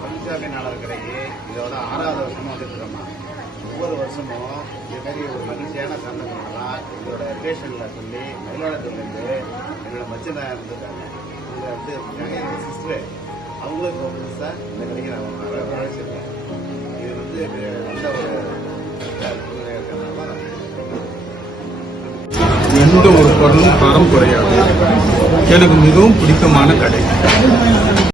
பழனிசாமி நாடக கடைக்கு இதோட 6வது வருஷமா வந்துருக்கோம்மா. ஒவ்வொரு வருஷமும் இதுமாரி ஒரு மகிழ்ச்சியான காரணங்கள்லாம் எங்களோட ரிலேஷனில் சொல்லி மயிலாடுதுறையிலேருந்து என்னோட மச்சனாக இருந்திருக்காங்க. இவங்க வந்து எங்கள் சிஸ்டரு அவங்களுக்கு ரொம்ப புதுசாக இந்த கடைக்கு நான் வரவேற்றிருக்கேன். இது வந்து நல்ல ஒரு எந்த ஒரு பொருளும் தரம் குறையாது. எனக்கு மிகவும் பிடித்தமான கடை.